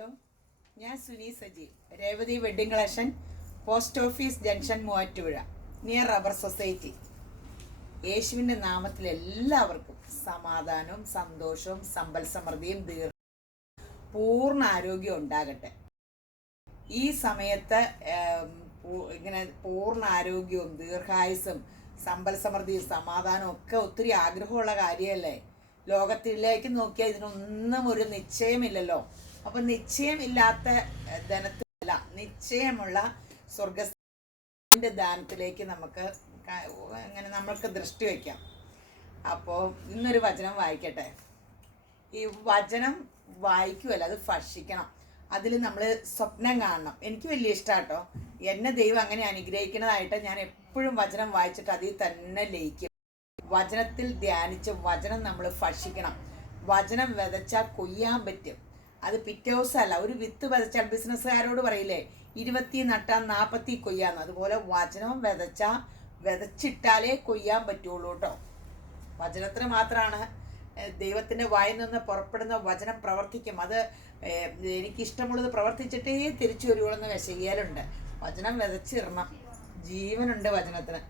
Hello, ഞാൻ Suni Saji, Revathi wedding collection, post office junction, Muvattupuzha, near rubber society. യേശുവിൻ്റെ നാമത്തിൽ എല്ലാവർക്കും സമാധാനവും സന്തോഷവും സമ്പൽ സമൃദ്ധിയും പൂർണ്ണ ആരോഗ്യം ഉണ്ടാകട്ടെ. ഈ സമയത്ത് ഇങ്ങനെ പൂർണ്ണ ആരോഗ്യവും ദീർഘായുസും സമ്പൽ സമൃദ്ധിയും സമാധാനവും ഒക്കെ ഒത്തിരി ആഗ്രഹമുള്ള കാര്യമല്ലേ. ലോകത്തിലേക്ക് നോക്കിയാൽ ഇതിനൊന്നും ഒരു നിശ്ചയമില്ലല്ലോ. അപ്പം നിശ്ചയമില്ലാത്ത ധനത്തിലല്ല, നിശ്ചയമുള്ള സ്വർഗത്തിന്റെ ദാനത്തിലേക്ക് നമുക്ക് അങ്ങനെ നമ്മൾക്ക് ദൃഷ്ടി വയ്ക്കാം. അപ്പോൾ ഇന്നൊരു വചനം വായിക്കട്ടെ. ഈ വചനം വായിക്കുമല്ല, അത് ഭക്ഷിക്കണം. അതിൽ നമ്മൾ സ്വപ്നം കാണണം. എനിക്ക് വലിയ ഇഷ്ടമാട്ടോ. എന്നെ ദൈവം അങ്ങനെ അനുഗ്രഹിക്കുന്നതായിട്ട് ഞാൻ എപ്പോഴും വചനം വായിച്ചിട്ട് അതിൽ തന്നെ ലയിക്കും. വചനത്തിൽ ധ്യാനിച്ച് വചനം നമ്മൾ ഭക്ഷിക്കണം. വചനം വിതച്ചാൽ കൊയ്യാൻ പറ്റും. അത് പിറ്റേ ദിവസമല്ല. ഒരു വിത്ത് വിതച്ചാൽ ബിസിനസ്സുകാരോട് പറയില്ലേ, 20 നട്ടാൽ 40 കൊയ്യാന്ന്. അതുപോലെ വചനം വിതച്ചിട്ടാലേ കൊയ്യാൻ പറ്റുള്ളൂ കേട്ടോ. വചനത്തിന് മാത്രമാണ് ദൈവത്തിൻ്റെ വായിൽ നിന്ന് പുറപ്പെടുന്ന വചനം പ്രവർത്തിക്കും. അത് എനിക്കിഷ്ടമുള്ളത് പ്രവർത്തിച്ചിട്ടേ തിരിച്ചു വരുവോളെന്ന് വിശകിയാലുണ്ട്. വചനം വിതച്ചിടണം. ജീവനുണ്ട് വചനത്തിന്.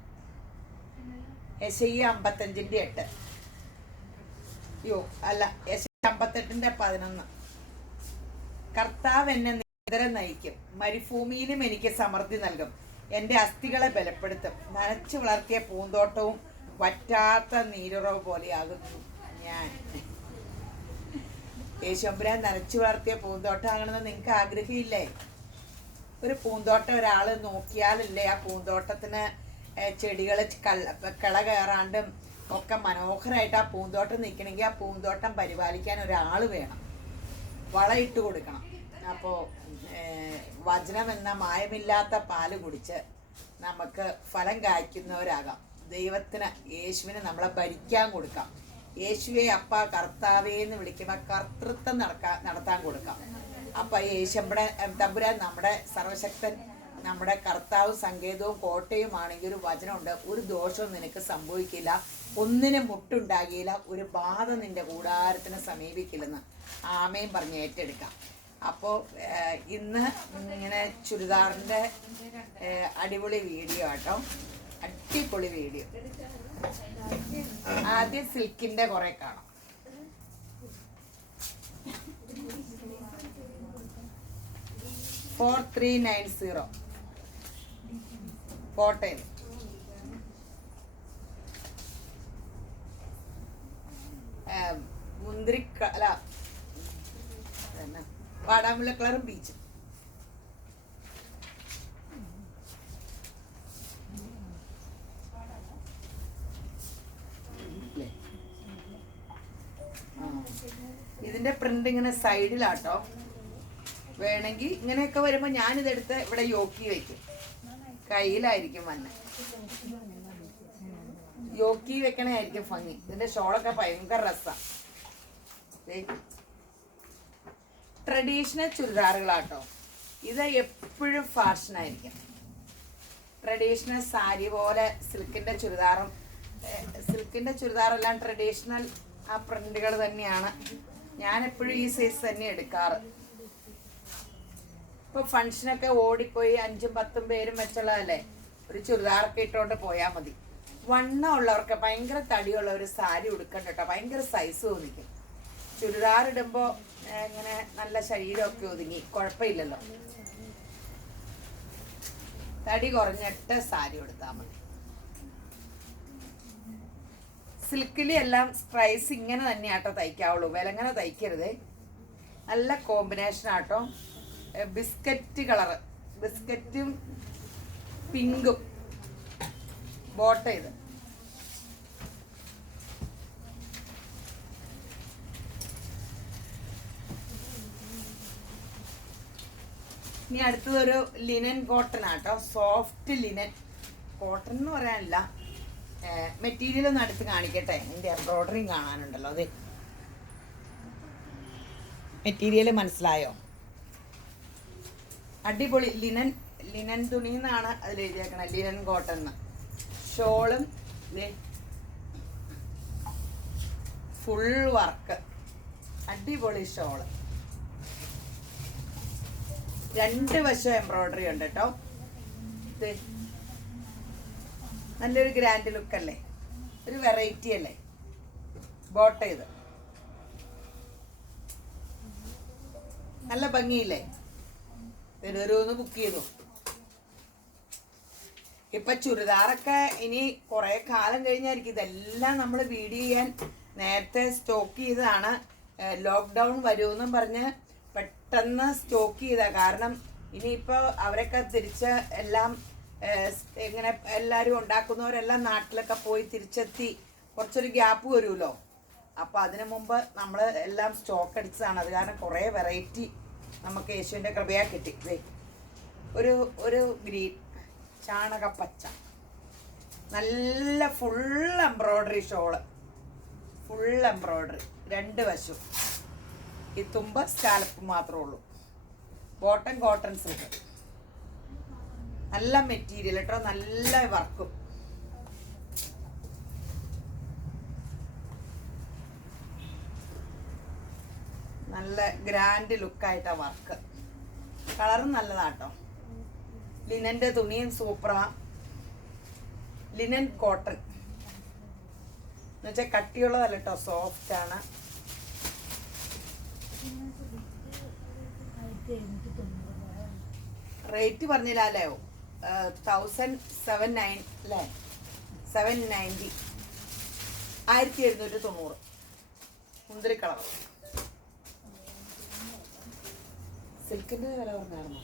യെശയ്യാ 55:8. അല്ല, യെശയ്യാ 58:11. കർത്താവ് എന്നെ നിരന്തരം നയിക്കും, മരുഭൂമിയിലും എനിക്ക് സമൃദ്ധി നൽകും. എൻ്റെ അസ്ഥികളെ ബലപ്പെടുത്തും. നനച്ചു വളർത്തിയ പൂന്തോട്ടവും വറ്റാത്ത നീരുറവ് പോലെയാകുന്നു ഞാൻ. യേശുമ്പുരാൻ നനച്ചു വളർത്തിയ പൂന്തോട്ടമാകണമെന്ന് നിങ്ങൾക്ക് ആഗ്രഹമില്ലേ? ഒരു പൂന്തോട്ടം ഒരാൾ നോക്കിയാലല്ലേ ആ പൂന്തോട്ടത്തിന് ചെടികൾ കള കയറാണ്ടും ഒക്കെ മനോഹരമായിട്ട് ആ പൂന്തോട്ടം നിൽക്കണമെങ്കിൽ ആ പൂന്തോട്ടം പരിപാലിക്കാൻ ഒരാൾ വേണം, വളമിട്ട് കൊടുക്കണം. അപ്പോൾ വചനം എന്ന മായമില്ലാത്ത പാല് കുടിച്ച് നമുക്ക് ഫലം കായ്ക്കുന്നവരാകാം. ദൈവത്തിന്, യേശുവിന് നമ്മളെ ഭരിക്കാൻ കൊടുക്കാം. യേശുവെ അപ്പ കർത്താവേ എന്ന് വിളിക്കുമ്പോൾ കർത്തൃത്വം നടത്താൻ കൊടുക്കാം. അപ്പം യേശുമ്പടെ തമ്പുരാൻ നമ്മുടെ സർവശക്തൻ, നമ്മുടെ കർത്താവും സങ്കേതവും കോട്ടയുമാണെങ്കിൽ ഒരു വചനമുണ്ട്: ഒരു ദോഷവും നിനക്ക് സംഭവിക്കില്ല, ഒന്നിനും മുട്ടുണ്ടാകില്ല, ഒരു ബാധ നിന്റെ കൂടാരത്തിന് സമീപിക്കില്ലെന്ന് ആമേൻ പറഞ്ഞ് ഏറ്റെടുക്കാം. അപ്പോൾ ഇന്ന് ഇങ്ങനെ ചുരിദാറിൻ്റെ അടിപൊളി വീഡിയോ ആട്ടോ, അടിപൊളി വീഡിയോ. ആദ്യം സിൽക്കിൻ്റെ കുറേ കാണാം. $4390 കോട്ടയം. മുന്തിരിക്കല വാടാമുള്ള കളറും ബീച്ചും. ഇതിന്റെ പ്രിന്റ് ഇങ്ങനെ സൈഡിലാട്ടോ. വേണമെങ്കിൽ ഇങ്ങനെയൊക്കെ വരുമ്പോൾ ഞാനിതെടുത്ത് ഇവിടെ യോക്കി വയ്ക്കും. കയ്യിലായിരിക്കും വന്നെ, യോക്കി വെക്കണായിരിക്കും ഭംഗി. ഇതിന്റെ ഷോളൊക്കെ ഭയങ്കര രസമാണ്. ട്രഡീഷണൽ ചുരിദാറുകളാട്ടോ. ഇത് എപ്പോഴും ഫാഷനായിരിക്കും. ട്രഡീഷണൽ സാരി പോലെ സിൽക്കിൻ്റെ ചുരിദാറെല്ലാം ട്രഡീഷണൽ ആ പ്രിന്റുകൾ തന്നെയാണ്. ഞാൻ എപ്പോഴും ഈ സൈസ് തന്നെ എടുക്കാറ്. ഇപ്പോൾ ഫങ്ഷനൊക്കെ ഓടിപ്പോയി 5-10 പേരും വെച്ചുള്ളതല്ലേ, ഒരു ചുരിദാറൊക്കെ ഇട്ടുകൊണ്ട് പോയാൽ മതി. വണ്ണം ഉള്ളവർക്ക്, ഭയങ്കര തടിയുള്ളവർ സാരി ഉടുക്കണ്ട കേട്ടോ, ഭയങ്കര സൈസ് തോന്നിക്കും. ചുരിദാർ ഇടുമ്പോൾ ഇങ്ങനെ നല്ല ശരീരമൊക്കെ ഒതുങ്ങി കുഴപ്പമില്ലല്ലോ. തടി കുറഞ്ഞിട്ട് സാരി എടുത്താൽ മതി. സിൽക്കിൽ എല്ലാം പ്രൈസ് ഇങ്ങനെ തന്നെയാട്ടോ തയ്ക്കാവുള്ളൂ, വിലങ്ങനെ തയ്ക്കരുത്. നല്ല കോമ്പിനേഷൻ ആട്ടോ. ബിസ്ക്കറ്റ് കളറ്, ബിസ്ക്കറ്റും പിങ്കും ബോട്ട. ഇത് ഇനി അടുത്തതൊരു ലിനൻ കോട്ടൺ ആട്ടോ. സോഫ്റ്റ് ലിനൻ കോട്ടൺ എന്ന് പറയാനില്ല, മെറ്റീരിയൽ ഒന്ന് അടുത്ത് കാണിക്കട്ടെ. എൻ്റെ എംബ്രോയ്ഡറിങ് കാണാനുണ്ടല്ലോ. അത് മെറ്റീരിയൽ മനസ്സിലായോ? അടിപൊളി ലിനൻ തുണി എന്നാണ് അതിൽ എഴുതിയേക്കണത്, ലിനൻ കോട്ടൺ. ഷോളും ഫുൾ വർക്ക്, അടിപൊളി ഷോള്. രണ്ട് വശം എംബ്രോയിഡറി ഉണ്ട് കേട്ടോ. നല്ലൊരു ഗ്രാൻഡ് ലുക്ക് അല്ലേ, ഒരു വെറൈറ്റി അല്ലേ. ബോട്ട ഇത് നല്ല ഭംഗിയില്ലേ. ഓരോന്ന് ബുക്ക് ചെയ്തു. ഇപ്പൊ ചുരിദാറൊക്കെ ഇനി കുറെ കാലം കഴിഞ്ഞായിരിക്കും. ഇതെല്ലാം നമ്മൾ വീഡിയോ ചെയ്യാൻ നേരത്തെ സ്റ്റോക്ക് ചെയ്തതാണ്. ലോക്ക്ഡൗൺ വരുമെന്നും പറഞ്ഞ് പെട്ടെന്ന് സ്റ്റോക്ക് ചെയ്ത. കാരണം ഇനിയിപ്പോൾ അവരൊക്കെ തിരിച്ച് എല്ലാം ഇങ്ങനെ എല്ലാവരും ഉണ്ടാക്കുന്നവരെല്ലാം നാട്ടിലൊക്കെ പോയി തിരിച്ചെത്തി കുറച്ചൊരു ഗ്യാപ്പ് വരുമല്ലോ. അപ്പോൾ അതിനു മുമ്പ് നമ്മൾ എല്ലാം സ്റ്റോക്ക് അടിച്ചതാണ്. അത് കാരണം കുറേ വെറൈറ്റി നമുക്ക് യേശുവിൻ്റെ കൃപയാ കിട്ടി. ഒരു ഗ്രീൻ ചാണകപ്പച്ച, നല്ല full embroidery shawl, full embroidery രണ്ട് വശവും. ഈ തുമ്പ് സ്കാലപ്പ് മാത്രമേ ഉള്ളൂ. ബോട്ടം കോട്ടൺ സിൽക്ക്, നല്ല മെറ്റീരിയൽ കേട്ടോ, നല്ല വർക്കും. നല്ല ഗ്രാൻഡ് ലുക്കായിട്ടാ വർക്ക്. കളറും നല്ലതാട്ടോ. ലിനന്റെ തുണിയും സൂപ്പറാ. ലിനൻ കോട്ടൺ എന്നുവെച്ചാൽ കട്ടിയുള്ളതല്ല കേട്ടോ, സോഫ്റ്റ് ആണ്. റേറ്റ് പറഞ്ഞില്ലല്ലേ, 1790 അല്ലേ, 790, 1790. മുന്തിരി കളർ. സിൽക്കിന്റെ വില പറഞ്ഞായിരുന്നോ?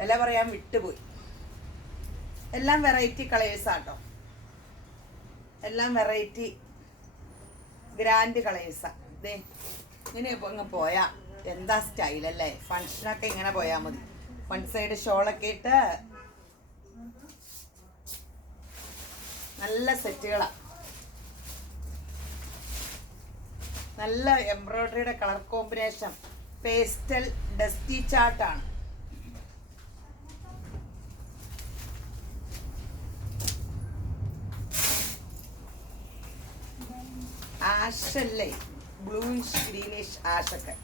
വില പറയാൻ വിട്ടുപോയി. എല്ലാം വെറൈറ്റി കളേഴ്സാട്ടോ, എല്ലാം വെറൈറ്റി ഗ്രാൻഡ് കളേഴ്സാ. ഇതേ ഇങ്ങനെ ഇപ്പോൾ അങ്ങ് പോയാ എന്താ സ്റ്റൈലല്ലേ. ഫങ്ഷനൊക്കെ ഇങ്ങനെ പോയാൽ മതി. വൺ സൈഡ് ഷോളൊക്കെ ഇട്ട് നല്ല സെറ്റുകളാ. നല്ല എംബ്രോയിഡറിയുടെ കളർ കോമ്പിനേഷൻ, പേസ്റ്റൽ ഡസ്റ്റി ചാർട്ടാണ്. ആഷല്ലേ, ബ്ലൂയിഷ് ഗ്രീനിഷ് ആഷൊക്കെ.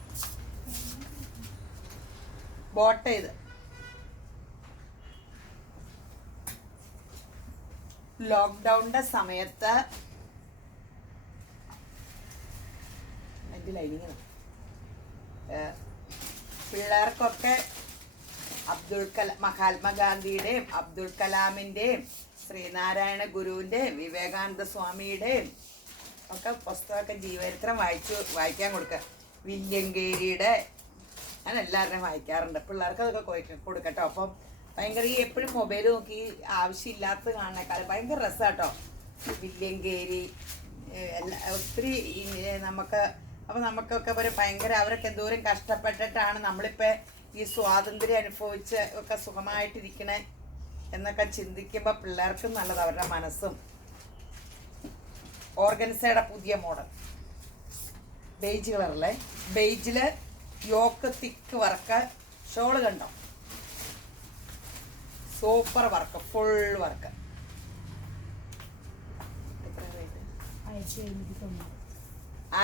ബോട്ട ഇത് ലോക്ക്ഡൗണിന്റെ സമയത്ത് ലൈനിങ് പിള്ളേർക്കൊക്കെ മഹാത്മാഗാന്ധിയുടെയും അബ്ദുൽ കലാമിൻ്റെയും ശ്രീനാരായണ ഗുരുവിൻ്റെയും വിവേകാനന്ദ സ്വാമിയുടെയും ഒക്കെ പുസ്തകമൊക്കെ ജീവചരിത്രം വായിക്കാൻ കൊടുക്കുക. വില്യം ഗേരിയുടെ ഞാൻ എല്ലാവരുടെയും വായിക്കാറുണ്ട്. പിള്ളേർക്ക് അതൊക്കെ കൊടുക്കട്ടോ. അപ്പം ഭയങ്കര ഈ എപ്പോഴും മൊബൈൽ നോക്കി ആവശ്യമില്ലാത്ത കാണുന്നേക്കാളും ഭയങ്കര രസമാട്ടോ വില്യം ഗേരി. ഒത്തിരി നമുക്ക് അപ്പം നമുക്കൊക്കെ ഒരു ഭയങ്കര അവരൊക്കെ എന്തോരം കഷ്ടപ്പെട്ടിട്ടാണ് നമ്മളിപ്പോൾ ഈ സ്വാതന്ത്ര്യം അനുഭവിച്ച് ഒക്കെ സുഖമായിട്ടിരിക്കണേ എന്നൊക്കെ ചിന്തിക്കുമ്പോൾ പിള്ളേർക്കും നല്ലത്, അവരുടെ മനസ്സും. ഓർഗൻസയുടെ പുതിയ മോഡൽ ബേജ് കളറല്ലേ, ബേജില് യോക്ക് തിക്ക് വർക്ക്. ഷോള് കണ്ടോ, സൂപ്പർ വർക്ക്, ഫുൾ വർക്ക്.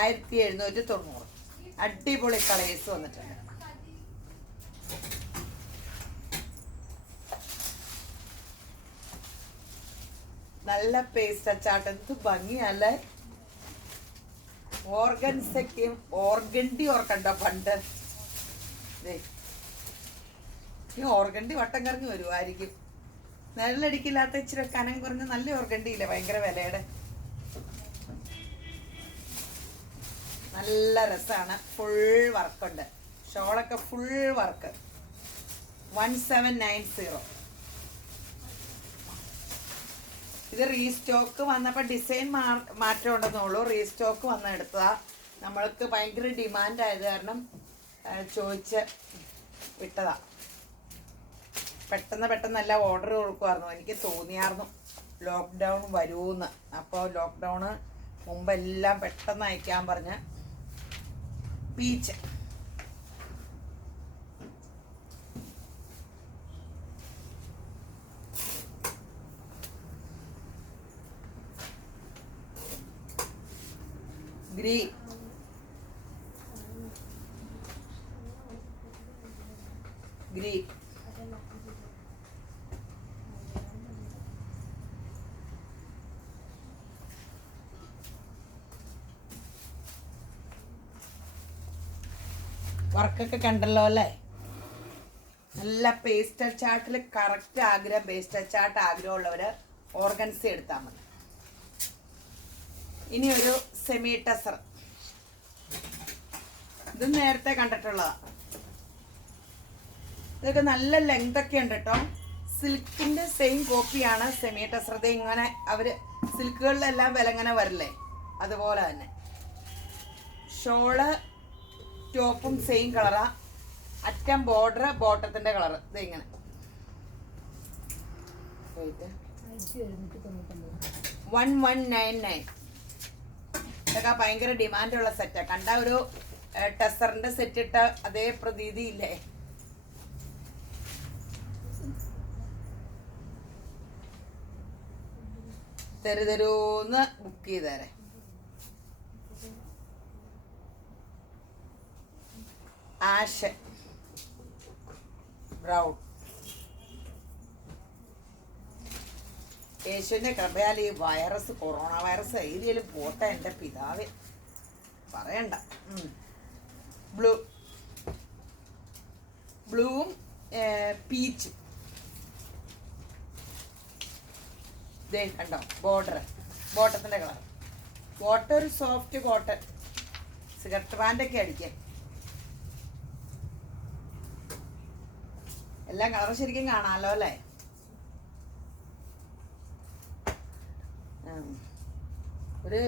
1790. അടിപൊളി കളേഴ്സ് വന്നിട്ടുണ്ട്. നല്ല പേസ്റ്റ് ചാട്ട്, എന്ത് ഭംഗിയല്ലേ. ഓർഗൻസയ്ക്കും ഓർഗണ്ടി ഓർക്കണ്ടോ പണ്ട്. ഈ ഓർഗണ്ടി വട്ടം കറങ്ങി വരുമായിരിക്കും. നെല്ലടിക്കില്ലാത്ത ഇച്ചിരി കനം കുറഞ്ഞ നല്ല ഓർഗണ്ടി ഇല്ലേ, ഭയങ്കര വിലയുടെ. നല്ല രസമാണ്. ഫുൾ വർക്കുണ്ട്. ഷോളൊക്കെ ഫുൾ വർക്ക്. 1790. ഇത് റീസ്റ്റോക്ക് വന്നപ്പോൾ ഡിസൈൻ മാറ്റം ഉണ്ടെന്നുള്ളൂ. റീസ്റ്റോക്ക് വന്ന് എടുത്തതാ. നമ്മൾക്ക് ഭയങ്കര ഡിമാൻഡ് ആയത് കാരണം ചോദിച്ച് വിട്ടതാ. പെട്ടെന്ന് ഓർഡർ കൊടുക്കുമായിരുന്നു. എനിക്ക് തോന്നിയായിരുന്നു ലോക്ക്ഡൗൺ വരുമെന്ന്. അപ്പോൾ ലോക്ക്ഡൗണ് മുമ്പെല്ലാം പെട്ടെന്ന് അയക്കാൻ പറഞ്ഞ് പീച്ച്. Green green. വർക്കൊക്കെ കണ്ടല്ലോ അല്ലേ? നല്ല പേസ്റ്റൽ ചാർട്ടിൽ കറക്റ്റ് ആഗ്രഹം, പേസ്റ്റൽ ചാർട്ട് ആഗ്രഹമുള്ളവർ ഓർഗൻസി എടുത്താൽ മതി. ഇനി ഒരു സെമി ടെസർ, ഇത് നേരത്തെ കണ്ടിട്ടുള്ളതാണ്. ഇതൊക്കെ നല്ല ലെങ്ത് ഒക്കെ ഉണ്ട് കേട്ടോ. സിൽക്കിന്റെ സെയിം കോപ്പിയാണ് സെമി ടെസർ. ഇങ്ങനെ അവര് സിൽക്കുകളിലെല്ലാം വില ഇങ്ങനെ വരില്ലേ, അതുപോലെ തന്നെ. ഷോള് ടോപ്പും സെയിം കളറാ, അറ്റം ബോർഡർ ബോട്ടത്തിന്റെ കളർ. ഇത് ഇങ്ങനെ 1199. ഇതൊക്കെ ഭയങ്കര ഡിമാൻഡുള്ള സെറ്റാ. കണ്ട ഒരു ടെസറിന്റെ സെറ്റ് ഇട്ട അതേ പ്രതീതി ഇല്ലേ? തരുതരൂന്ന് ബുക്ക് ചെയ്തേരെ. Ash brown. യേശുവിന്റെ കൃപയാൽ ഈ വൈറസ്, കൊറോണ വൈറസ് ഏരിയയിലും പോട്ടെ എൻ്റെ പിതാവേ, പറയണ്ട. ബ്ലൂവും പീച്ചും. ഇതേ കണ്ടോ ബോർഡർ, ബോട്ടത്തിന്റെ കളർ. കോട്ടൺ ഒരു സോഫ്റ്റ് കോട്ടൺ, സിഗരറ്റ് പാൻ്റൊക്കെ അടിക്കാൻ. എല്ലാം കളർ ശരിക്കും കാണാമല്ലോ അല്ലേ? ഒരു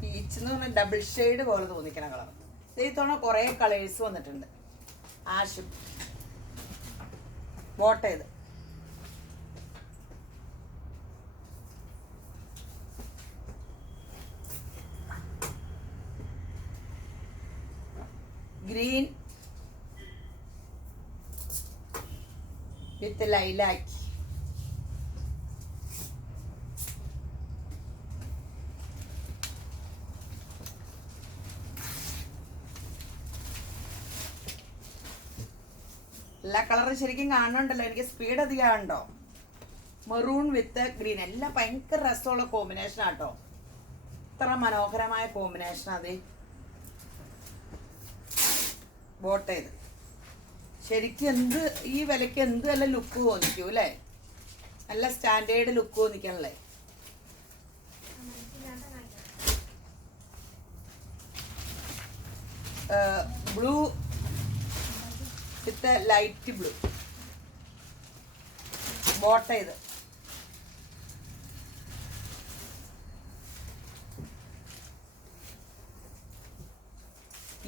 പീച്ച് എന്ന് പറഞ്ഞാൽ ഡബിൾ ഷെയ്ഡ് പോലെ തോന്നിക്കണ കളർ. ഈ തവണ കുറേ കളേഴ്സ് വന്നിട്ടുണ്ട്. ആഷും ബോട്ട ഇത്. ഗ്രീൻ വിത്ത് ലൈലാക്ക്. എല്ലാ കളറും ശരിക്കും കാണുന്നുണ്ടല്ലോ, എനിക്ക് സ്പീഡ് അധികമുണ്ടോ? മെറൂൺ വിത്ത് ഗ്രീൻ, എല്ലാം ഭയങ്കര രസമുള്ള കോമ്പിനേഷൻ ആട്ടോ. ഇത്ര മനോഹരമായ കോമ്പിനേഷൻ. അതെ ബോട്ട് ചെയ്ത് ശരിക്കും എന്ത് ഈ വിലയ്ക്ക് എന്ത് നല്ല ലുക്ക് തോന്നിക്കും അല്ലേ? നല്ല സ്റ്റാൻഡേർഡ് ലുക്ക് തോന്നിക്കണല്ലേ? ബ്ലൂ വിത്ത് ലൈറ്റ് ബ്ലൂ ബോട്ട് ചെയ്ത്.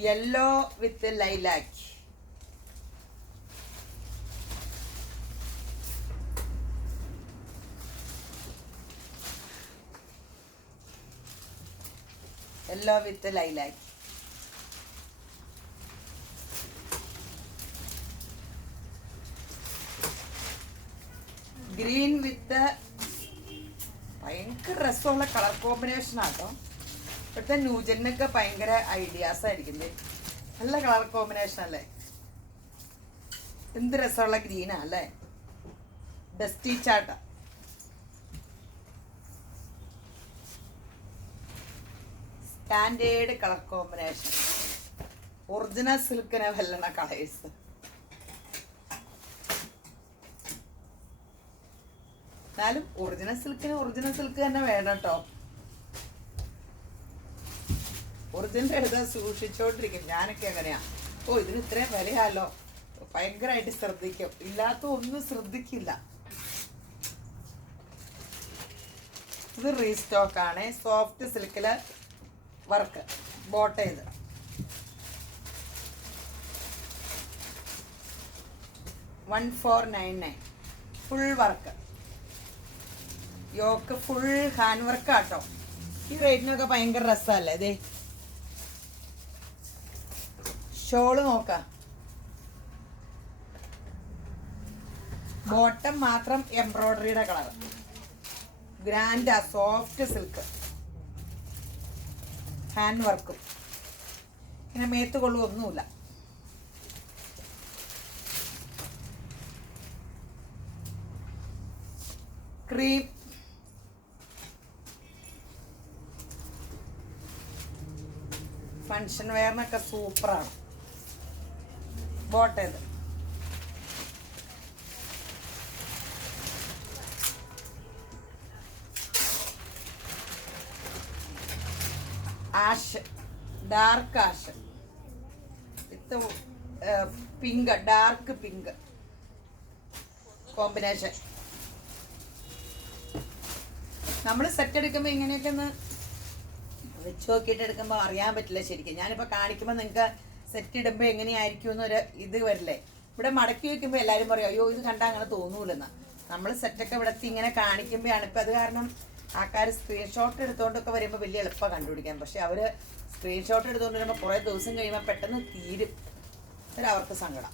Yellow with lilac. Yellow with lilac. Green with ഭയങ്കര രസമുള്ള കളർ കോമ്പിനേഷൻ ആട്ടോ. ഇപ്പോഴത്തെ ന്യൂജനൊക്കെ ഭയങ്കര ഐഡിയാസ് ആയിരിക്കും. നല്ല കളർ കോമ്പിനേഷൻ അല്ലേ? എന്ത് രസമുള്ള ഗ്രീനാ അല്ലേ? ഡസ്റ്റി ചാട്ട. Standard colour combination. ഒറിജിനൽ സിൽക്കിനെ വെല്ലണ കളേഴ്സ്. എന്നാലും ഒറിജിനൽ സിൽക്കിന് ഒറിജിനൽ സിൽക്ക് തന്നെ വേണം കേട്ടോ. ഒറിജിനൽ എടുത്താൽ സൂക്ഷിച്ചോണ്ടിരിക്കും. ഞാനൊക്കെ എങ്ങനെയാ, ഓ ഇതിന് ഇത്രയും വിലയാലോ, ഭയങ്കരമായിട്ട് ശ്രദ്ധിക്കും. ഇല്ലാത്ത ഒന്നും ശ്രദ്ധിക്കില്ല. ഇത് റീസ്റ്റോക്ക് ആണ്. സോഫ്റ്റ് സിൽക്കില് വർക്ക് ബോട്ട് ചെയ്ത്. $1499 full work. Yoke full hand work auto. ഈ റേറ്റിനൊക്കെ ഭയങ്കര രസമല്ലേ? ഇതേ ഷോള് നോക്കാം. ബോട്ടം മാത്രം എംബ്രോയിഡറിയുടെ കളർ. ഗ്രാൻഡാ, സോഫ്റ്റ് സിൽക്ക്, ഹാൻഡ് വർക്കും. ഇങ്ങനെ മേത്ത് കൊള്ളുമൊന്നുമില്ല. ക്രീം ഫങ്ഷൻ വെയറിനൊക്കെ സൂപ്പറാണ്. ബോട്ടേത് ash, dark ash with pink, dark pink combination. നമ്മൾ സെറ്റ് എടുക്കുമ്പോൾ ഇങ്ങനെയൊക്കെ ഒന്ന് വെച്ച് നോക്കിയിട്ട് എടുക്കുമ്പോൾ അറിയാൻ പറ്റില്ല ശരിക്കും. ഞാനിപ്പോൾ കാണിക്കുമ്പോൾ നിങ്ങൾക്ക് സെറ്റ് ഇടുമ്പോൾ എങ്ങനെയായിരിക്കും എന്നൊരു ഇത് വരില്ലേ. ഇവിടെ മടക്കി വയ്ക്കുമ്പോൾ എല്ലാവരും പറയും അയ്യോ ഇത് കണ്ടാൽ അങ്ങനെ തോന്നൂലെന്ന്. നമ്മൾ സെറ്റൊക്കെ ഇവിടത്തെ ഇങ്ങനെ കാണിക്കുമ്പോഴാണ് ഇപ്പം അത് കാരണം ആൾക്കാർ സ്ക്രീൻഷോട്ട് എടുത്തുകൊണ്ടൊക്കെ വരുമ്പോൾ വലിയ എളുപ്പം കണ്ടുപിടിക്കാൻ. പക്ഷെ അവർ സ്ക്രീൻഷോട്ട് എടുത്തുകൊണ്ട് വരുമ്പോൾ കുറേ ദിവസം കഴിയുമ്പോൾ പെട്ടെന്ന് തീരും. അവർക്ക് സങ്കടം,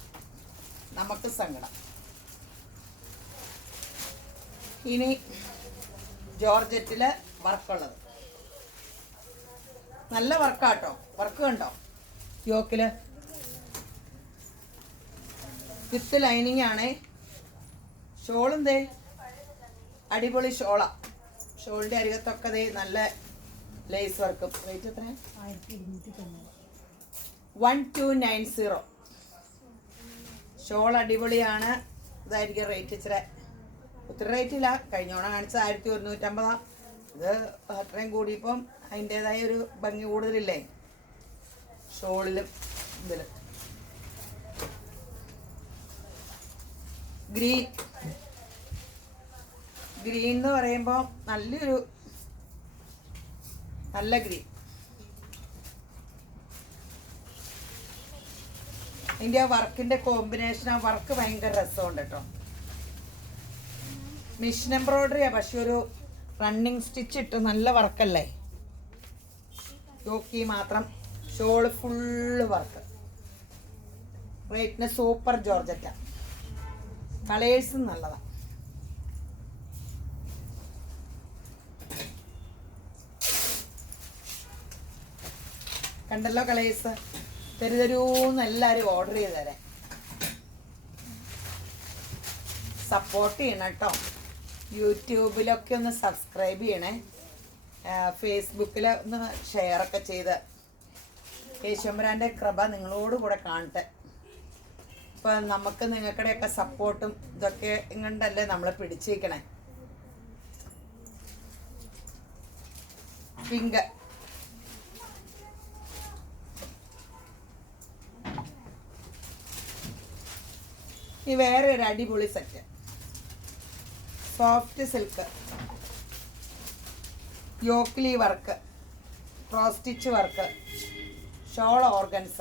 നമുക്ക് സങ്കടം. ഇനി ജോർജറ്റിൽ വർക്കുള്ളത് നല്ല വർക്കാട്ടോ. വർക്ക് കണ്ടോ യോക്കില് വിത്ത് ലൈനിങ് ആണേ. ഷോളെന്തേ അടിപൊളി ഷോളാ. ഷോളിൻ്റെ അരികത്തൊക്കെ ദേ നല്ല ലേസ് വർക്കും. റേറ്റ് എത്ര? 1290. ഷോൾ അടിപൊളിയാണ്. ഇതായിരിക്കും റേറ്റ്. ഇച്ചിരി ഒത്തിരി റേറ്റ് ഇല്ല. കഴിഞ്ഞോണം കാണിച്ചത് 1150. ഇത് അത്രയും കൂടിയപ്പം അതിൻ്റെതായ ഒരു ഭംഗി കൂടുതലില്ലേ ഷോളിലും ഇതിലും. ഗ്രീൻ എന്ന് പറയുമ്പോൾ നല്ലൊരു നല്ല ഗ്രീൻ. അതിൻ്റെ ആ വർക്കിൻ്റെ കോമ്പിനേഷൻ, ആ വർക്ക് ഭയങ്കര രസമുണ്ട് കേട്ടോ. മിഷൻ എംബ്രോയ്ഡറിയാണ്, പക്ഷെ ഒരു റണ്ണിങ് സ്റ്റിച്ച് ഇട്ട് നല്ല വർക്കല്ലേ. യോക്കി മാത്രം, ഷോള് ഫുള്ള് വർക്ക്. റേറ്റിന് സൂപ്പർ ജോർജറ്റ. കളേഴ്സും നല്ലതാണ്. കണ്ടല്ലോ കളേഴ്സ്. തരുതരൂന്ന് എല്ലാവരും ഓർഡർ ചെയ്ത് തരാം. സപ്പോർട്ട് ചെയ്യണം കേട്ടോ. യൂട്യൂബിലൊക്കെ ഒന്ന് സബ്സ്ക്രൈബ് ചെയ്യണേ. ഫേസ്ബുക്കിൽ ഒന്ന് ഷെയറൊക്കെ ചെയ്ത് യേശുമ്പരാൻ്റെ കൃപ നിങ്ങളോട് കൂടെ കാണട്ടെ. ഇപ്പം നമുക്ക് നിങ്ങൾക്കുടെയൊക്കെ സപ്പോർട്ടും ഇതൊക്കെ ഇങ്ങോട്ടല്ലേ നമ്മളെ പിടിച്ചിരിക്കണേ. പിങ്ക് ഈ വേറെ ഒരു അടിപൊളി സെറ്റ് സോഫ്റ്റ് സിൽക്ക് യോക്ലി work, cross stitch work, shawl organza.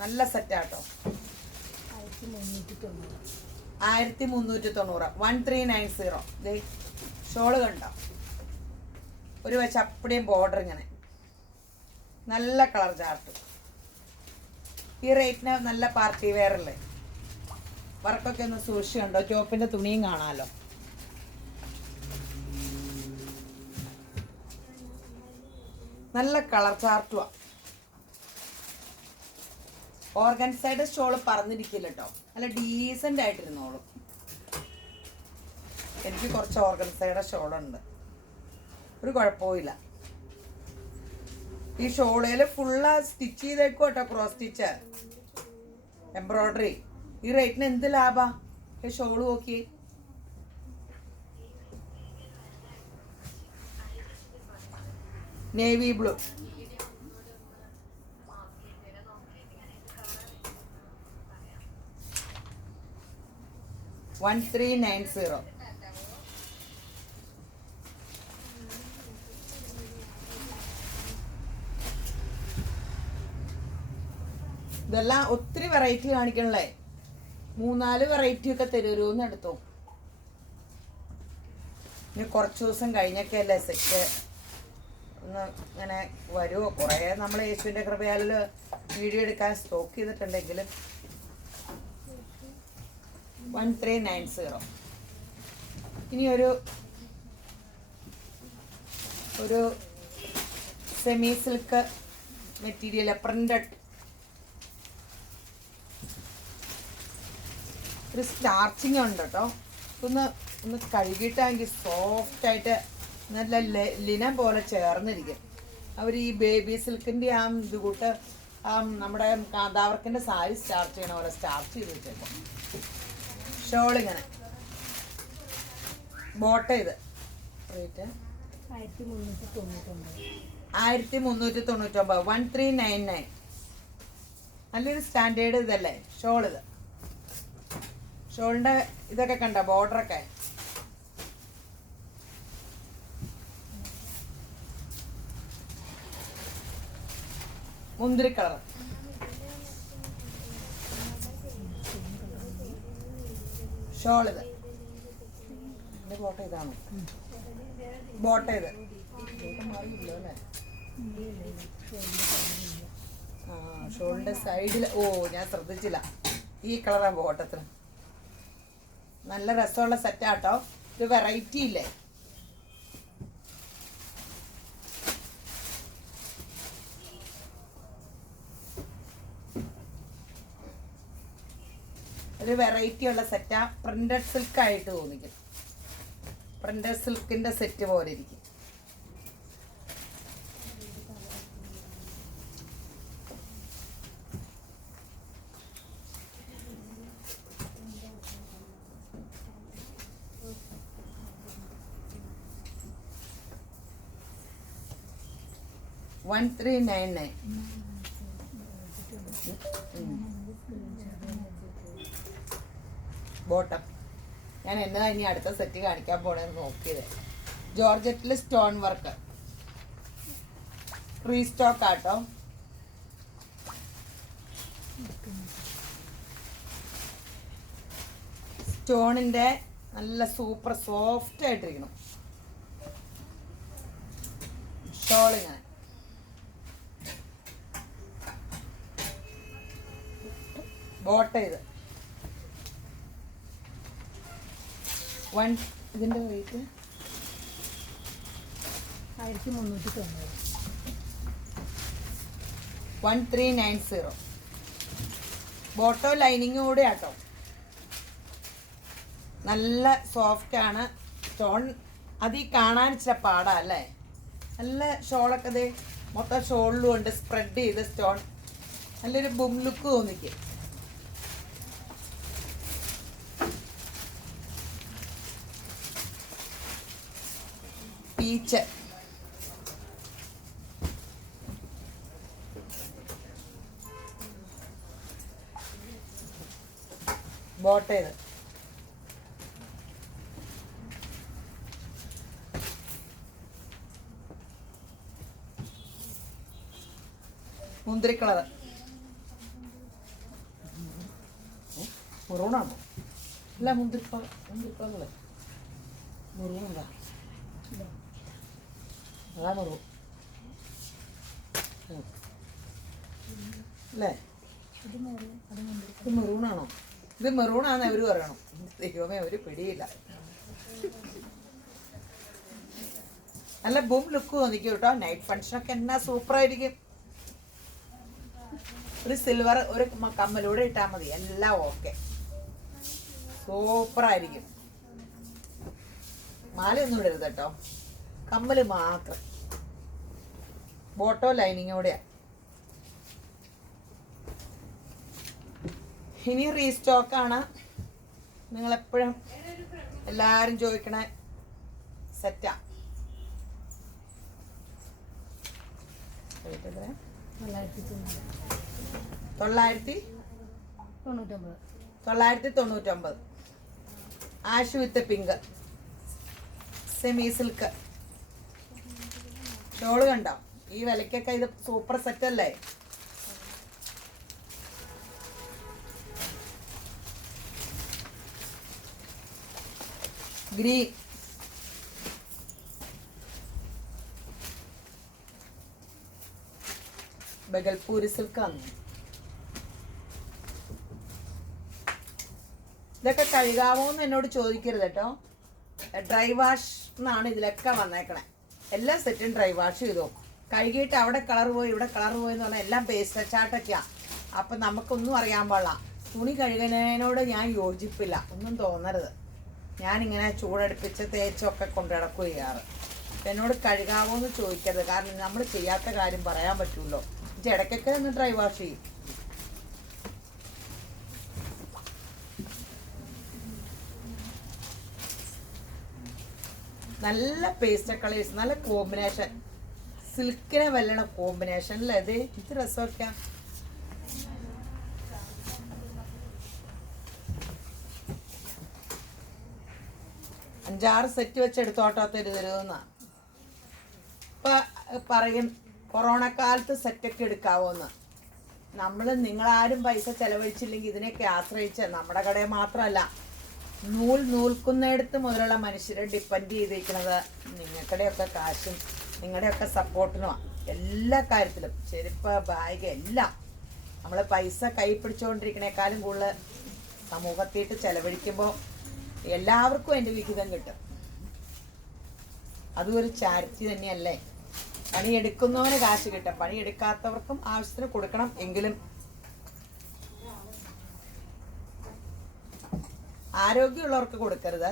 നല്ല സെറ്റാട്ടോ. 1390. 1390. ഷോള് കണ്ടോ ഒരു വശം അപ്പടിയും ബോർഡർ ഇങ്ങനെ നല്ല കളർ ചാർട്ട്. ഈ റേറ്റിന് നല്ല പാർട്ടി വെയർ അല്ലേ. വർക്കൊക്കെ ഒന്ന് സൂക്ഷിച്ചുണ്ടോ. ചോപ്പിൻ്റെ തുണിയും കാണാമല്ലോ. നല്ല കളർ ചാർട്ടുവാ. ഓർഗൻസൈഡ് സ്റ്റോള് പറന്നിരിക്കില്ല കേട്ടോ. നല്ല ഡീസൻ്റ് ആയിട്ടിരുന്നോളും. എനിക്ക് കുറച്ച് ഓർഗൻസൈഡ് ഷോളുണ്ട്, ഒരു കുഴപ്പമില്ല. ഈ ഷോളയിൽ ഫുള്ള് സ്റ്റിച്ച് ചെയ്തേക്കും കേട്ടോ. Cross stitch embroidery. ഈ റേറ്റിന് എന്ത് ലാഭാ. ഈ ഷോള് നോക്കി. Navy blue. $1390. ഇതെല്ലാം ഒത്തിരി വെറൈറ്റി കാണിക്കണല്ലേ. 3-4 വെറൈറ്റി ഒക്കെ തരുമോന്ന് എടുത്തോ. ഇനി കുറച്ച് ദിവസം കഴിഞ്ഞൊക്കെ അല്ലേ സെറ്റ് ഒന്ന് ഇങ്ങനെ വരുമോ. കുറേ നമ്മൾ യേശുവിൻ്റെ കൃപയാലിൽ വീഡിയോ എടുക്കാൻ സ്റ്റോക്ക് ചെയ്തിട്ടുണ്ടെങ്കിൽ 1390. ഇനി ഒരു സെമി സിൽക്ക് മെറ്റീരിയൽ പ്രിന്റഡ് ഒരു സ്റ്റാർച്ചിങ് ഉണ്ട് കേട്ടോ. ഒന്ന് കഴുകിയിട്ടാണെങ്കിൽ സോഫ്റ്റായിട്ട് നല്ല ലിനൻ പോലെ ചേർന്നിരിക്കും. അവർ ഈ ബേബി സിൽക്കിൻ്റെ ആ ഇത് കൂട്ട് നമ്മുടെ കാന്താവർക്കിൻ്റെ സാരി സ്റ്റാർച്ച് ചെയ്യണ പോലെ സ്റ്റാർച്ച് ചെയ്ത് വെച്ചേക്കും. ഷോളിങ്ങനെ ബോട്ട ഇത് റേറ്റ് 1399 1399. നല്ലൊരു സ്റ്റാൻഡേർഡ് ഇതല്ലേ ഷോളിത്. ഷോളിൻ്റെ ഇതൊക്കെ കണ്ട ബോർഡറൊക്കെ മുന്തിരി കളർ. ഷോളിത് എൻ്റെ ബോട്ട ഇതാണ്. ബോട്ട ഇത് മാറിയില്ലോ അല്ലേ? ആ ഷോളിൻ്റെ സൈഡിൽ ഞാൻ ശ്രദ്ധിച്ചില്ല. ഈ കളറാണ് ബോട്ടത്തിന്. നല്ല രസമുള്ള സെറ്റാട്ടോ. ഒരു വെറൈറ്റി ഇല്ലേ? ഒരു വെറൈറ്റി ഉള്ള സെറ്റാ. പ്രിന്റഡ് സിൽക്ക് ആയിട്ട് തോന്നിക്കും. പ്രിന്റഡ് സിൽക്കിന്റെ സെറ്റ് പോലെ ഇരിക്കും. $1399. ബോട്ടം. ഞാൻ എന്നതാ ഇനി അടുത്ത സെറ്റ് കാണിക്കാൻ പോണെന്ന് നോക്കിയത്. ജോർജറ്റിൽ സ്റ്റോൺ വർക്ക് റീസ്റ്റോക്ക് ആട്ടോ. സ്റ്റോണിന്റെ നല്ല സൂപ്പർ സോഫ്റ്റ് ആയിട്ടിരിക്കണം. ഷോളിങ്ങനെ ബോട്ട ഇത് ഇതിന്റെ റേറ്റ് 1390. ബോട്ടോ ലൈനിങ് കൂടെ ആട്ടോ. നല്ല സോഫ്റ്റ് ആണ്. സ്റ്റോൺ അതിൽ കാണാൻ ഇച്ചിരി പാടാ അല്ലേ? നല്ല ഷോളൊക്കെ ഇത് മൊത്തം ഷോളിലും ഉണ്ട് സ്പ്രെഡ് ചെയ്ത് സ്റ്റോൺ. നല്ലൊരു ബും ലുക്ക് തോന്നിക്കും. പീച്ച് ബോട്ട ഇത് മുന്തിരി കളർ. മുറൂണാണോ? അല്ല മുന്തിരിപ്പാകള് മുറൂണാ അതാ മെറൂൺ അല്ലേ? ഇത് മെറൂണാണോ? ഇത് മെറൂണാന്ന് അവർ പറയണം. ദൈവമേ ഒരു പിടിയില്ല. നല്ല ബൂം ലുക്ക് തോന്നിക്കും കേട്ടോ. നൈറ്റ് ഫംഗ്ഷനൊക്കെ എന്നാ സൂപ്പറായിരിക്കും. ഒരു സിൽവർ ഒരു കമ്മലൂടെ ഇട്ടാൽ മതി, എല്ലാം ഓക്കെ സൂപ്പറായിരിക്കും. മാലയൊന്നും ഇടരുത് കേട്ടോ, കമ്മല് മാത്രം. ബോട്ടോ ലൈനിങ്ങോടെയാ. ഇനി റീസ്റ്റോക്കാണ്. നിങ്ങളെപ്പോഴും എല്ലാവരും ചോദിക്കണ സെറ്റാ. 999. Ash with pink semi silk shawl കണ്ടോ? ഈ വിലക്കൊക്കെ ഇത് സൂപ്പർ സെറ്റ് അല്ലേ? ഗ്രീൻ ബഗൽപൂരി സിൽക്കാണ്. ഇതൊക്കെ കഴുകാമോന്ന് എന്നോട് ചോദിക്കരുത് കേട്ടോ. ഡ്രൈ വാഷ് എന്നാണ് ഇതിലൊക്കെ വന്നേക്കണേ. എല്ലാ സെറ്റും ഡ്രൈ വാഷ് ചെയ്തോ. കഴുകിയിട്ട് അവിടെ കളർ പോയി ഇവിടെ കളർ പോയി എന്ന് പറഞ്ഞാൽ എല്ലാം പേസ്റ്റ് ചാട്ടൊക്കെയാണ്. അപ്പം നമുക്കൊന്നും അറിയാൻ പാടില്ല. തുണി കഴുകുന്നതിനോട് ഞാൻ യോജിപ്പില്ല, ഒന്നും തോന്നരുത്. ഞാനിങ്ങനെ ചൂടടുപ്പിച്ച് തേച്ചൊക്കെ കൊണ്ടു നടക്കുക ചെയ്യാറ്. എന്നോട് കഴുകാവോ എന്ന് ചോദിക്കരുത്, കാരണം നമ്മൾ ചെയ്യാത്ത കാര്യം പറയാൻ പറ്റുമല്ലോ. ഇടയ്ക്കൊക്കെ ഒന്ന് ഡ്രൈ വാഷ് ചെയ്യും. നല്ല പേസ്റ്റൽ കളേഴ്സ്, നല്ല കോമ്പിനേഷൻ, സിൽക്കിനെ വല്ലണ കോമ്പിനേഷൻ അല്ലേ ഇത് രസമൊക്കെ. 5-6 സെറ്റ് വെച്ച് എടുത്തോട്ടോ തരുമെന്നാ ഇപ്പം പറയും. കൊറോണ കാലത്ത് സെറ്റൊക്കെ എടുക്കാവോന്ന്. നിങ്ങളാരും പൈസ ചെലവഴിച്ചില്ലെങ്കിൽ ഇതിനെയൊക്കെ ആശ്രയിച്ച് നമ്മുടെ കടയെ മാത്രമല്ല, നൂൽക്കുന്നിടത്ത് മുതലുള്ള മനുഷ്യരെ ഡിപ്പെൻഡ് ചെയ്തിരിക്കുന്നത് നിങ്ങളുടെയൊക്കെ കാശും നിങ്ങളുടെയൊക്കെ സപ്പോർട്ടിനുമാണ്. എല്ലാ കാര്യത്തിലും ചെരുപ്പ്, ബാഗ് എല്ലാം നമ്മൾ പൈസ കൈ പിടിച്ചുകൊണ്ടിരിക്കണേക്കാളും കൂടുതൽ സമൂഹത്തിയിട്ട് ചെലവഴിക്കുമ്പോൾ എല്ലാവർക്കും അതിൻ്റെ വിഹിതം കിട്ടും. അതും ഒരു ചാരിറ്റി തന്നെയല്ലേ. പണിയെടുക്കുന്നവന് കാശ് കിട്ടും, പണിയെടുക്കാത്തവർക്കും ആവശ്യത്തിന് കൊടുക്കണം. എങ്കിലും ആരോഗ്യമുള്ളവർക്ക് കൊടുക്കരുത്,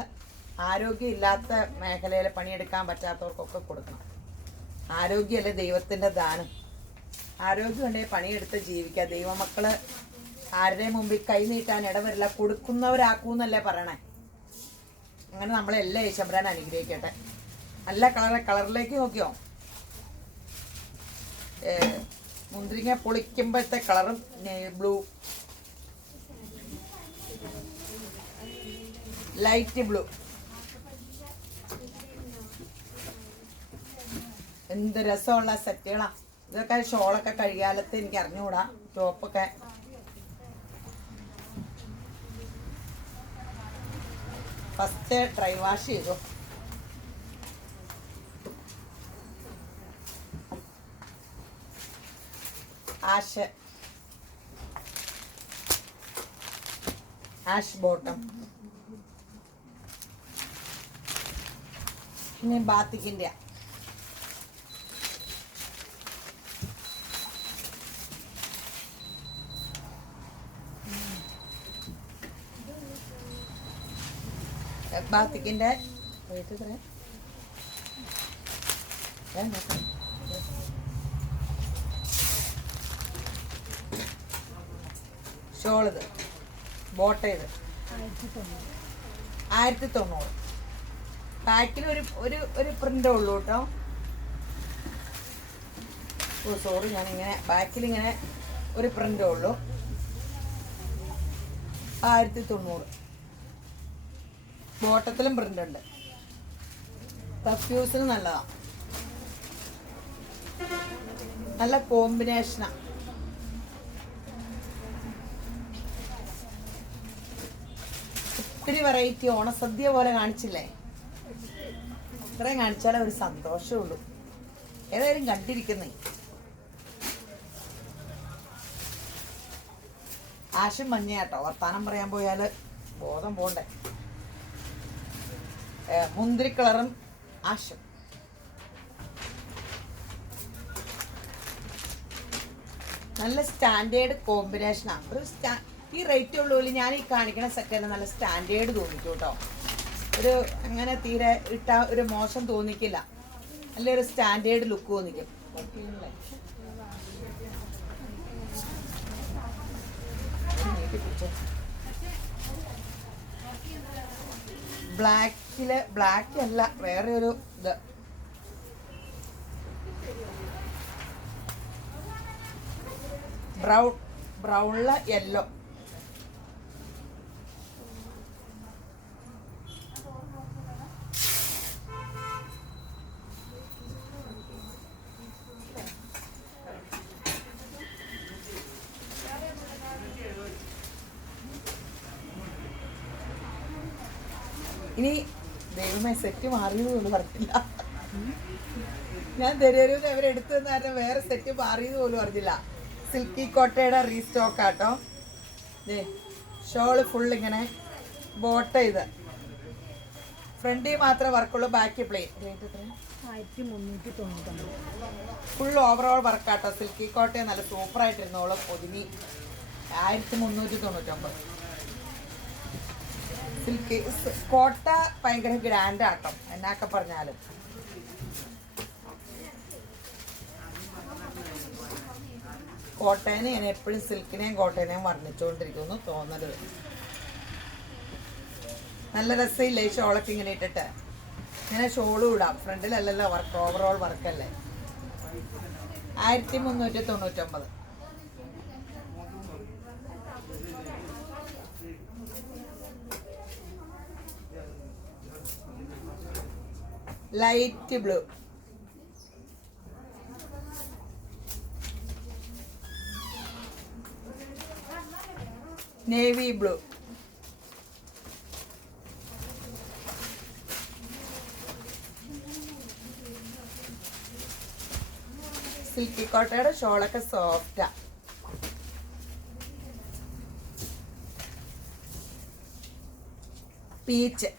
ആരോഗ്യമില്ലാത്ത മേഖലയിൽ പണിയെടുക്കാൻ പറ്റാത്തവർക്കൊക്കെ കൊടുക്കണം. ആരോഗ്യമല്ലേ ദൈവത്തിൻ്റെ ദാനം. ആരോഗ്യം ഉണ്ടെങ്കിൽ പണിയെടുത്ത് ജീവിക്കുക. ദൈവമക്കൾ ആരുടെയും മുമ്പിൽ കൈ നീട്ടാൻ ഇടവരില്ല, കൊടുക്കുന്നവരാക്കൂന്നല്ലേ പറയണേ. അങ്ങനെ നമ്മളെല്ലാം യേശുമ്പരാൻ അനുഗ്രഹിക്കട്ടെ. നല്ല കളറിലേക്ക് നോക്കിയോ, മുന്തിരിങ്ങ പൊളിക്കുമ്പോഴത്തെ കളറും ബ്ലൂ, ലൈറ്റ് ബ്ലൂ, എന്ത് രസമുള്ള സെറ്റുകളാ ഇതൊക്കെ. ഷോളൊക്കെ കഴിയാലത്ത് എനിക്ക് അറിഞ്ഞുകൂടാ. ടോപ്പൊക്കെ ഫസ്റ്റ് ഡ്രൈ വാഷ് ചെയ്തു. ആഷ് ബോട്ടം, ഇനി ബാത്തിക്കിൻ്റെ ബാത്തിക്കിൻ്റെ ഷോളിത് ബോട്ട ഇത് 1900. ബാക്കിൽ ഒരു പ്രിൻ്റേ ഉള്ളൂ കേട്ടോ. ഓ സോറി, ഞാനിങ്ങനെ ബാക്കിലിങ്ങനെ ഒരു പ്രിൻ്റേ ഉള്ളൂ. 1900. ബോട്ടത്തിലും പ്രിൻ്റ് ഉണ്ട്. പെർഫ്യൂസിന് നല്ലതാണ്, നല്ല കോമ്പിനേഷനാണ്. ഒത്തിരി വെറൈറ്റി ഓണസദ്യ പോലെ കാണിച്ചില്ലേ. ഇത്രയും കാണിച്ചാലേ ഒരു സന്തോഷമുള്ളൂ. ഏതായാലും കണ്ടിരിക്കുന്നേ. ആശും മഞ്ഞയാട്ടോ, വർത്താനം പറയാൻ പോയാൽ ബോധം പോണ്ടേ. മുന്തിരി കളറും ആശും. നല്ല സ്റ്റാൻഡേർഡ് കോമ്പിനേഷനാണ്. ഈ റേറ്റ് ഉള്ളൂ. ഞാൻ ഈ കാണിക്കണ സെക്കൻഡ് നല്ല സ്റ്റാൻഡേർഡ് തോന്നിക്കും കേട്ടോ. ഒരു അങ്ങനെ തീരെ ഇട്ട ഒരു മോശം തോന്നിക്കില്ല, നല്ലൊരു സ്റ്റാൻഡേർഡ് ലുക്ക് തോന്നിക്കും. ബ്ലാക്ക് അല്ല, വേറെ ഒരു ഇത്. ബ്രൗണില് യെല്ലോ. ഇനി ദൈവമേ സെറ്റ് മാറിയതെന്ന് പറഞ്ഞില്ല. ഞാൻ തരൂരിന്ന് അവരെടുത്തു തന്നാലും വേറെ സെറ്റ് മാറിയത് പോലും അറിഞ്ഞില്ല. സിൽക്കി കോട്ടയുടെ റീസ്റ്റോക്ക് ആട്ടോ. ഷോള് ഫുൾ ഇങ്ങനെ ബോട്ട ഇത്. ഫ്രണ്ടിൽ മാത്രമേ വർക്കുള്ളൂ, ബാക്കി പ്ലെയിൻ. 1399. ഫുൾ ഓവറോൾ വർക്കാട്ടോ. സിൽക്കി കോട്ടയെ നല്ല സൂപ്പറായിട്ടിരുന്നോളും. ഒതുങ്ങി 1399. സിൽക്ക് കോട്ട ഭയങ്കര ഗ്രാൻഡ് ആട്ടോ എന്നൊക്കെ പറഞ്ഞാലും. കോട്ടേനെ ഞാൻ എപ്പോഴും സിൽക്കിനെയും കോട്ടേനെയും വർണ്ണിച്ചുകൊണ്ടിരിക്കുന്നു തോന്നല്. നല്ല രസമില്ലേ ഷോളൊക്കെ ഇങ്ങനെ ഇട്ടിട്ട്? ഇങ്ങനെ ഷോളും ഇടാം, ഫ്രണ്ടിലല്ലല്ലോ വർക്ക്, ഓവറോൾ വർക്കല്ലേ. 1399. Light blue, navy blue, silky കോട്ടയുടെ ഷോളൊക്കെ സോഫ്റ്റാ. പീച്ച്,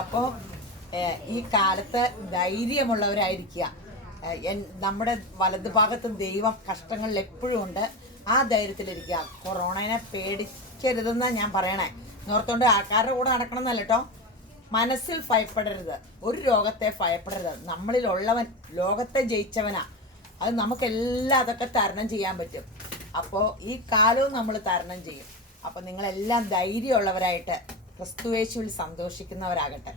അപ്പോ ഈ കാലത്ത് ധൈര്യമുള്ളവരായിരിക്കുക. നമ്മുടെ വലതുഭാഗത്ത് ദൈവം കഷ്ടങ്ങളിൽ എപ്പോഴും ഉണ്ട്. ആ ധൈര്യത്തിലിരിക്കുക. കൊറോണയെ പേടിക്കരുതെന്നാ ഞാൻ പറയണേ. നോർത്തോണ്ട് ആൾക്കാരുടെ കൂടെ നടക്കണം എന്നല്ല കേട്ടോ. മനസ്സിൽ ഭയപ്പെടരുത്, ഒരു രോഗത്തെ ഭയപ്പെടരുത്. നമ്മളിലുള്ളവൻ ലോകത്തെ ജയിച്ചവനാ. അത് നമുക്കെല്ലാം അതൊക്കെ തരണം ചെയ്യാൻ പറ്റും. അപ്പോൾ ഈ കാലവും നമ്മൾ തരണം ചെയ്യും. അപ്പോൾ നിങ്ങളെല്ലാം ധൈര്യമുള്ളവരായിട്ട് ക്രിസ്തുയേശുവിൽ സന്തോഷിക്കുന്നവരാകട്ടെ.